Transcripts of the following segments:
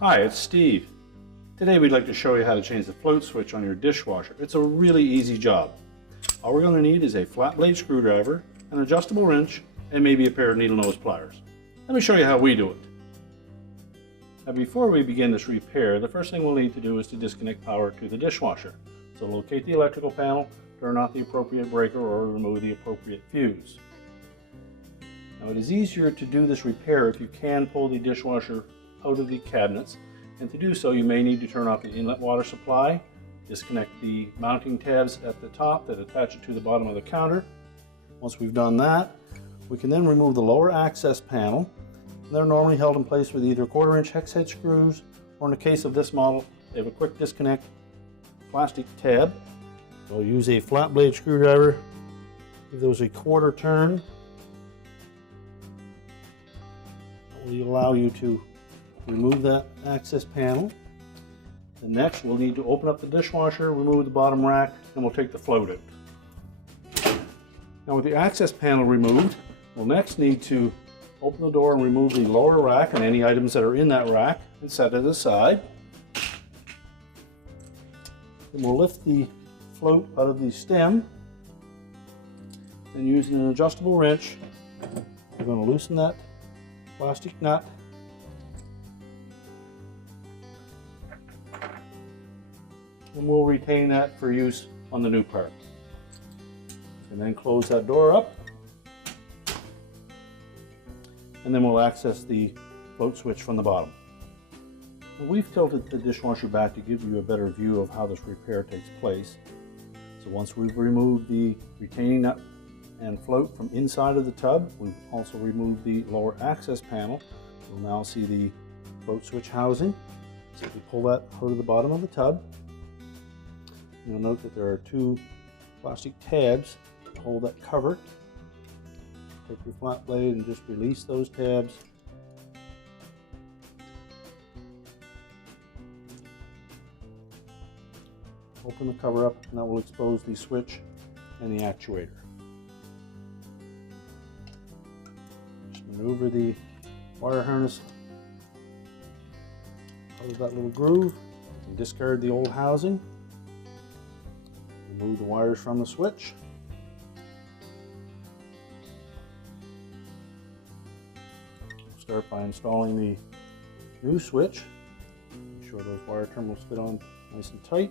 Hi, it's Steve. Today we'd like to show you how to change the float switch on your dishwasher. It's a really easy job. All we're going to need is a flat blade screwdriver, an adjustable wrench, and maybe a pair of needle nose pliers. Let me show you how we do it. Now before we begin this repair, the first thing we'll need to do is to disconnect power to the dishwasher. So locate the electrical panel, turn off the appropriate breaker, or remove the appropriate fuse. Now it is easier to do this repair if you can pull the dishwasher out of the cabinets, and to do so you may need to turn off the inlet water supply, disconnect the mounting tabs at the top that attach it to the bottom of the counter. Once we've done that, we can then remove the lower access panel. They're normally held in place with either 1/4 inch hex head screws, or in the case of this model, they have a quick disconnect plastic tab. So I'll use a flat blade screwdriver, give those a 1/4 turn. That will allow you to remove that access panel. And next we'll need to open up the dishwasher, remove the bottom rack, and we'll take the float out. Now with the access panel removed, we'll next need to open the door and remove the lower rack and any items that are in that rack and set it aside. Then we'll lift the float out of the stem, and using an adjustable wrench, we're going to loosen that plastic nut. And we'll retain that for use on the new part. And then close that door up. And then we'll access the float switch from the bottom. And we've tilted the dishwasher back to give you a better view of how this repair takes place. So once we've removed the retaining nut and float from inside of the tub, we've also removed the lower access panel. We'll now see the float switch housing. So we pull that out of the bottom of the tub. You'll note that there are 2 plastic tabs to hold that cover. Take your flat blade and just release those tabs. Open the cover up, and that will expose the switch and the actuator. Just maneuver the wire harness out of that little groove and discard the old housing. Remove the wires from the switch. Start by installing the new switch. Make sure those wire terminals fit on nice and tight.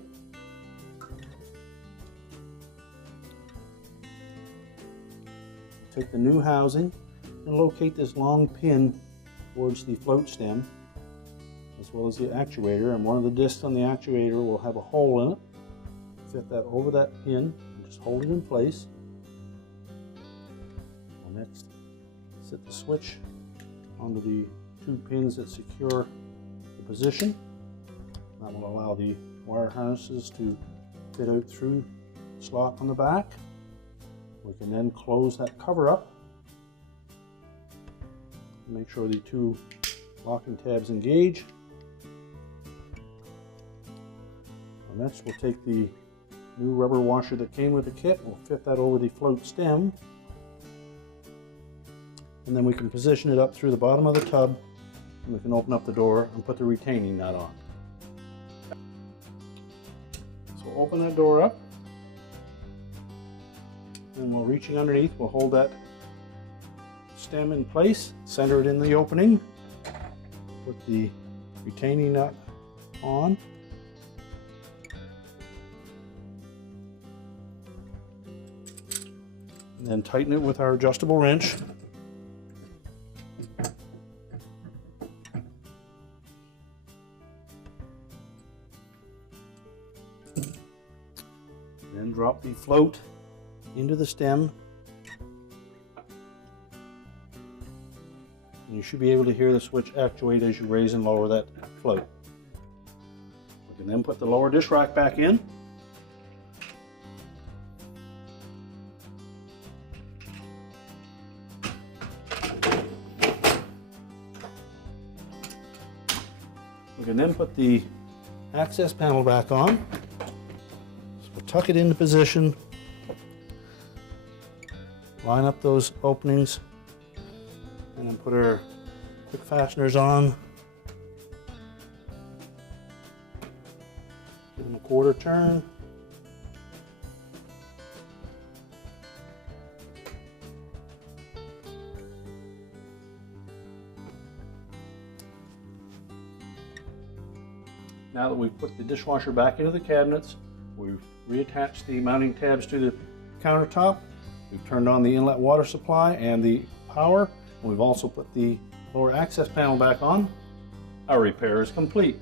Take the new housing and locate this long pin towards the float stem, as well as the actuator, and one of the discs on the actuator will have a hole in it. Fit that over that pin and just hold it in place. We'll next set the switch onto the 2 pins that secure the position. That will allow the wire harnesses to fit out through the slot on the back. We can then close that cover up. Make sure the 2 locking tabs engage. And next we'll take the new rubber washer that came with the kit. We'll fit that over the float stem. And then we can position it up through the bottom of the tub, and we can open up the door and put the retaining nut on. So we'll open that door up, and while reaching underneath, we'll hold that stem in place, center it in the opening, put the retaining nut on. And then tighten it with our adjustable wrench. Then drop the float into the stem. And you should be able to hear the switch actuate as you raise and lower that float. We can then put the lower dish rack back in. We can then put the access panel back on. So we'll tuck it into position. line up those openings, and then put our quick fasteners on. Give them a quarter turn. Now that we've put the dishwasher back into the cabinets, we've reattached the mounting tabs to the countertop, we've turned on the inlet water supply and the power, and we've also put the lower access panel back on. Our repair is complete.